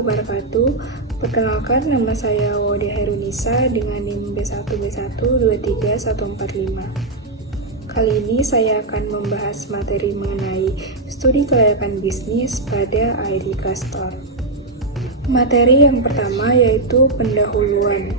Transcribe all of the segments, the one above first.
wabarakatuh. Perkenalkan, nama saya Wody Hairunisa dengan NIM B1B1231145. Kali ini saya akan membahas materi mengenai studi kelayakan bisnis pada Airika Store. Materi yang pertama yaitu pendahuluan.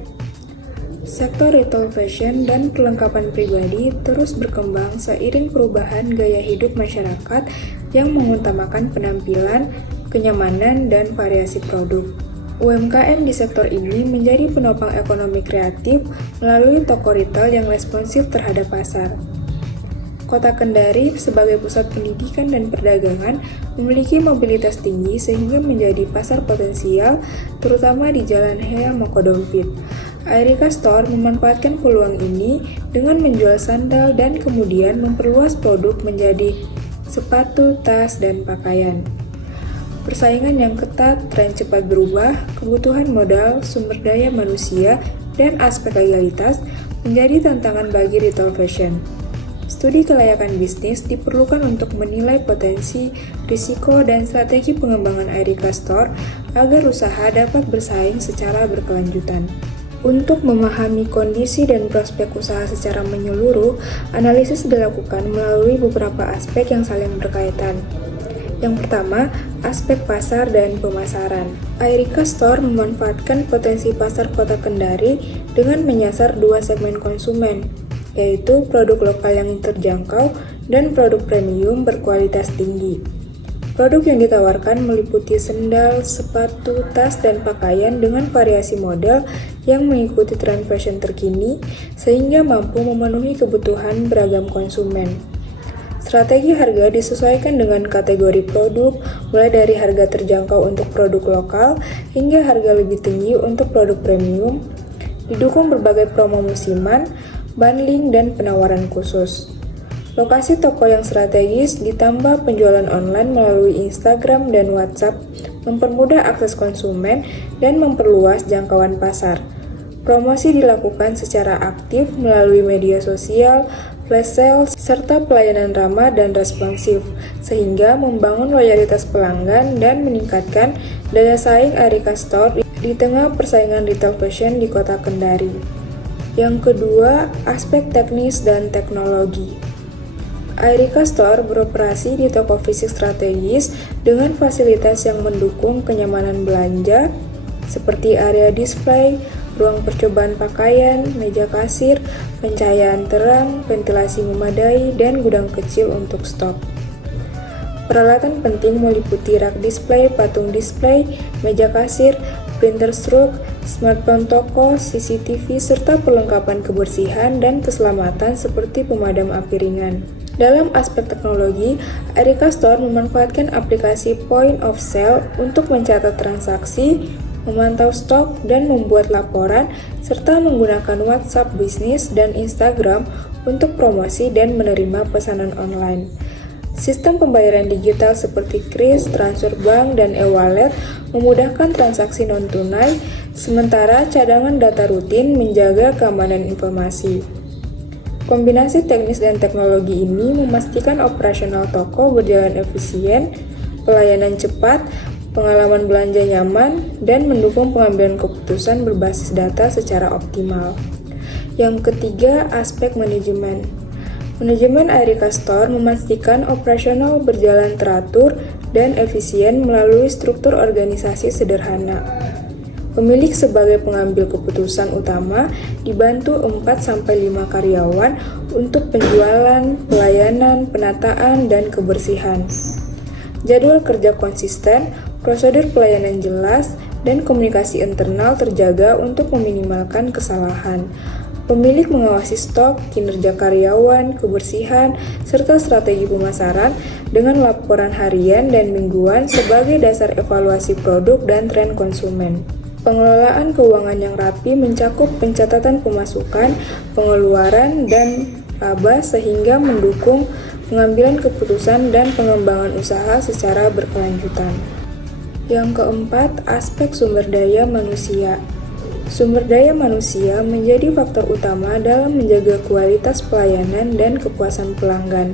Sektor retail fashion dan perlengkapan pribadi terus berkembang seiring perubahan gaya hidup masyarakat yang mengutamakan penampilan, kenyamanan, dan variasi produk. UMKM di sektor ini menjadi penopang ekonomi kreatif melalui toko retail yang responsif terhadap pasar. Kota Kendari sebagai pusat pendidikan dan perdagangan memiliki mobilitas tinggi sehingga menjadi pasar potensial, terutama di Jalan Hea Mokodompit. Airika Store memanfaatkan peluang ini dengan menjual sandal dan kemudian memperluas produk menjadi sepatu, tas, dan pakaian. Persaingan yang ketat, tren cepat berubah, kebutuhan modal, sumber daya manusia, dan aspek legalitas menjadi tantangan bagi retail fashion. Studi kelayakan bisnis diperlukan untuk menilai potensi, risiko, dan strategi pengembangan Airika Store agar usaha dapat bersaing secara berkelanjutan. Untuk memahami kondisi dan prospek usaha secara menyeluruh, analisis dilakukan melalui beberapa aspek yang saling berkaitan. Yang pertama, aspek pasar dan pemasaran. Airika Store memanfaatkan potensi pasar Kota Kendari dengan menyasar dua segmen konsumen, yaitu produk lokal yang terjangkau dan produk premium berkualitas tinggi. Produk yang ditawarkan meliputi sendal, sepatu, tas, dan pakaian dengan variasi model yang mengikuti tren fashion terkini sehingga mampu memenuhi kebutuhan beragam konsumen. Strategi harga disesuaikan dengan kategori produk, mulai dari harga terjangkau untuk produk lokal hingga harga lebih tinggi untuk produk premium, didukung berbagai promo musiman, bundling, dan penawaran khusus. Lokasi toko yang strategis ditambah penjualan online melalui Instagram dan WhatsApp mempermudah akses konsumen dan memperluas jangkauan pasar. Promosi dilakukan secara aktif melalui media sosial, flash sale, serta pelayanan ramah dan responsif, sehingga membangun loyalitas pelanggan dan meningkatkan daya saing Airika Store di tengah persaingan retail fashion di Kota Kendari. Yang kedua, aspek teknis dan teknologi. Airika Store beroperasi di toko fisik strategis dengan fasilitas yang mendukung kenyamanan belanja, seperti area display, ruang percobaan pakaian, meja kasir, pencahayaan terang, ventilasi memadai, dan gudang kecil untuk stok. Peralatan penting meliputi rak display, patung display, meja kasir, printer stroke, smartphone toko, CCTV, serta perlengkapan kebersihan dan keselamatan seperti pemadam api ringan. Dalam aspek teknologi, Airika Store memanfaatkan aplikasi Point of Sale untuk mencatat transaksi, memantau stok, dan membuat laporan, serta menggunakan WhatsApp bisnis dan Instagram untuk promosi dan menerima pesanan online. Sistem pembayaran digital seperti kris, transfer bank, dan e-wallet memudahkan transaksi non-tunai, sementara cadangan data rutin menjaga keamanan informasi. Kombinasi teknis dan teknologi ini memastikan operasional toko berjalan efisien, pelayanan cepat, pengalaman belanja nyaman, dan mendukung pengambilan keputusan berbasis data secara optimal. Yang ketiga, aspek manajemen. Manajemen Airika Store memastikan operasional berjalan teratur dan efisien melalui struktur organisasi sederhana. Pemilik sebagai pengambil keputusan utama dibantu 4-5 karyawan untuk penjualan, pelayanan, penataan, dan kebersihan. Jadwal kerja konsisten, prosedur pelayanan jelas, dan komunikasi internal terjaga untuk meminimalkan kesalahan. Pemilik mengawasi stok, kinerja karyawan, kebersihan, serta strategi pemasaran dengan laporan harian dan mingguan sebagai dasar evaluasi produk dan tren konsumen. Pengelolaan keuangan yang rapi mencakup pencatatan pemasukan, pengeluaran, dan laba sehingga mendukung pengambilan keputusan dan pengembangan usaha secara berkelanjutan. Yang keempat, aspek sumber daya manusia. Sumber daya manusia menjadi faktor utama dalam menjaga kualitas pelayanan dan kepuasan pelanggan.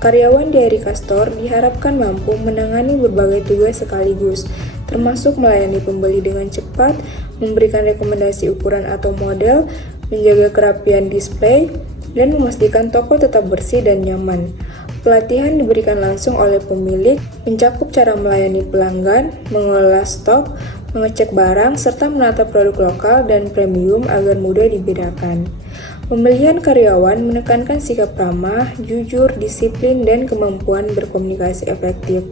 Karyawan di Airika Store diharapkan mampu menangani berbagai tugas sekaligus, termasuk melayani pembeli dengan cepat, memberikan rekomendasi ukuran atau model, menjaga kerapian display, dan memastikan toko tetap bersih dan nyaman. Pelatihan diberikan langsung oleh pemilik, mencakup cara melayani pelanggan, mengelola stok, mengecek barang, serta menata produk lokal dan premium agar mudah dibedakan. Pemilihan karyawan menekankan sikap ramah, jujur, disiplin, dan kemampuan berkomunikasi efektif.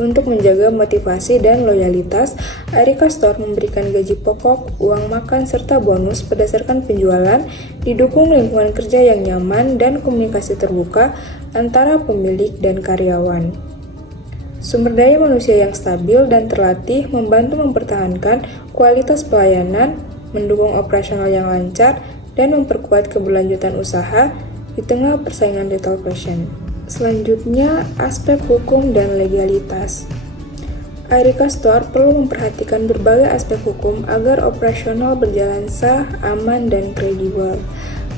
Untuk menjaga motivasi dan loyalitas, Arika Store memberikan gaji pokok, uang makan, serta bonus berdasarkan penjualan, didukung lingkungan kerja yang nyaman dan komunikasi terbuka antara pemilik dan karyawan. Sumber daya manusia yang stabil dan terlatih membantu mempertahankan kualitas pelayanan, mendukung operasional yang lancar, dan memperkuat keberlanjutan usaha di tengah persaingan retail fashion. Selanjutnya, aspek hukum dan legalitas. Arika Store perlu memperhatikan berbagai aspek hukum agar operasional berjalan sah, aman, dan kredibel.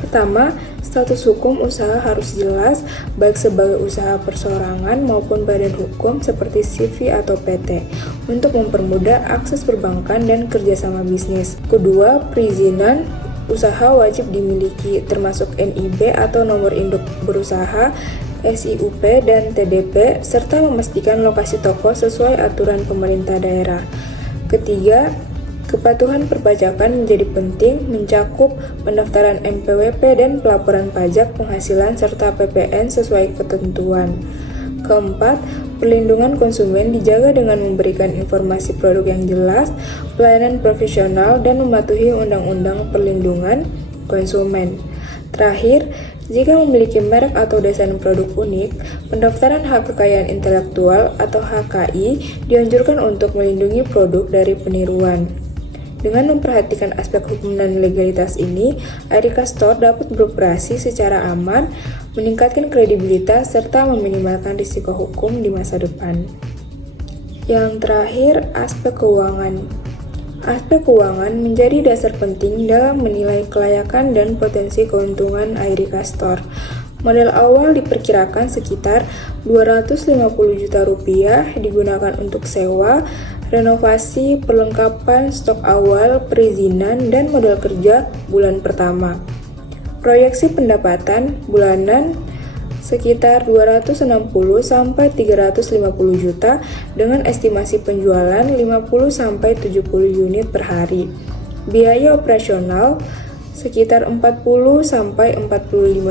Pertama, status hukum usaha harus jelas, baik sebagai usaha perseorangan maupun badan hukum seperti CV atau PT, untuk mempermudah akses perbankan dan kerjasama bisnis. Kedua, perizinan usaha wajib dimiliki, termasuk NIB atau nomor induk berusaha, SIUP, dan TDP, serta memastikan lokasi toko sesuai aturan pemerintah daerah. Ketiga, kepatuhan perpajakan menjadi penting, mencakup pendaftaran NPWP dan pelaporan pajak penghasilan serta PPN sesuai ketentuan. Keempat, perlindungan konsumen dijaga dengan memberikan informasi produk yang jelas, pelayanan profesional, dan mematuhi Undang-Undang Perlindungan Konsumen. Terakhir, jika memiliki merek atau desain produk unik, pendaftaran hak kekayaan intelektual atau HKI dianjurkan untuk melindungi produk dari peniruan. Dengan memperhatikan aspek hukum dan legalitas ini, Arika Store dapat beroperasi secara aman, meningkatkan kredibilitas, serta meminimalkan risiko hukum di masa depan. Yang terakhir, aspek keuangan. Aspek keuangan menjadi dasar penting dalam menilai kelayakan dan potensi keuntungan Arika Store. Modal awal diperkirakan sekitar Rp250 juta digunakan untuk sewa, renovasi, perlengkapan, stok awal, perizinan, dan modal kerja bulan pertama. Proyeksi pendapatan bulanan sekitar 260-350 juta dengan estimasi penjualan 50-70 unit per hari. Biaya operasional sekitar 40-45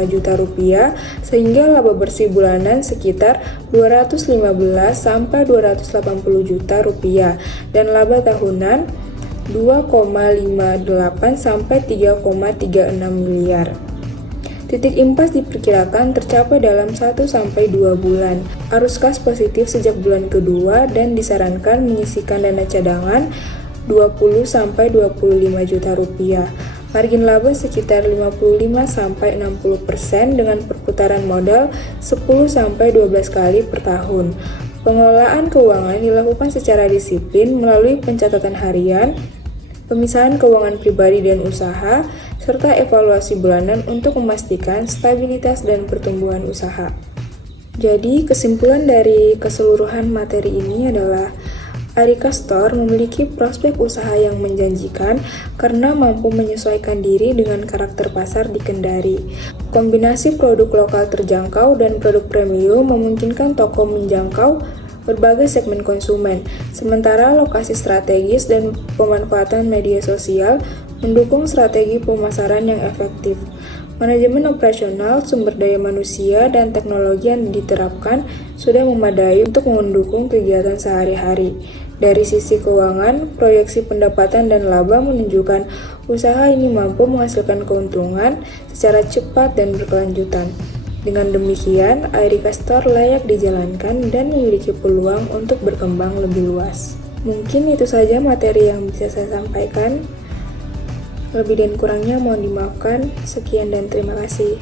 juta rupiah, sehingga laba bersih bulanan sekitar 215-280 juta rupiah, dan laba tahunan 2,58-3,36 miliar. Titik impas diperkirakan tercapai dalam 1-2 bulan. Arus kas positif sejak bulan kedua dan disarankan menyisihkan dana cadangan 20-25 juta rupiah. Margin laba sekitar 55-60% dengan perputaran modal 10-12 kali per tahun. Pengelolaan keuangan dilakukan secara disiplin melalui pencatatan harian, pemisahan keuangan pribadi dan usaha, serta evaluasi bulanan untuk memastikan stabilitas dan pertumbuhan usaha. Jadi, kesimpulan dari keseluruhan materi ini adalah Arika Store memiliki prospek usaha yang menjanjikan karena mampu menyesuaikan diri dengan karakter pasar di Kendari. Kombinasi produk lokal terjangkau dan produk premium memungkinkan toko menjangkau berbagai segmen konsumen, sementara lokasi strategis dan pemanfaatan media sosial mendukung strategi pemasaran yang efektif. Manajemen operasional, sumber daya manusia, dan teknologi yang diterapkan sudah memadai untuk mendukung kegiatan sehari-hari. Dari sisi keuangan, proyeksi pendapatan dan laba menunjukkan usaha ini mampu menghasilkan keuntungan secara cepat dan berkelanjutan. Dengan demikian, Arika Store layak dijalankan dan memiliki peluang untuk berkembang lebih luas. Mungkin itu saja materi yang bisa saya sampaikan. Lebih dan kurangnya mohon dimaafkan. Sekian dan terima kasih.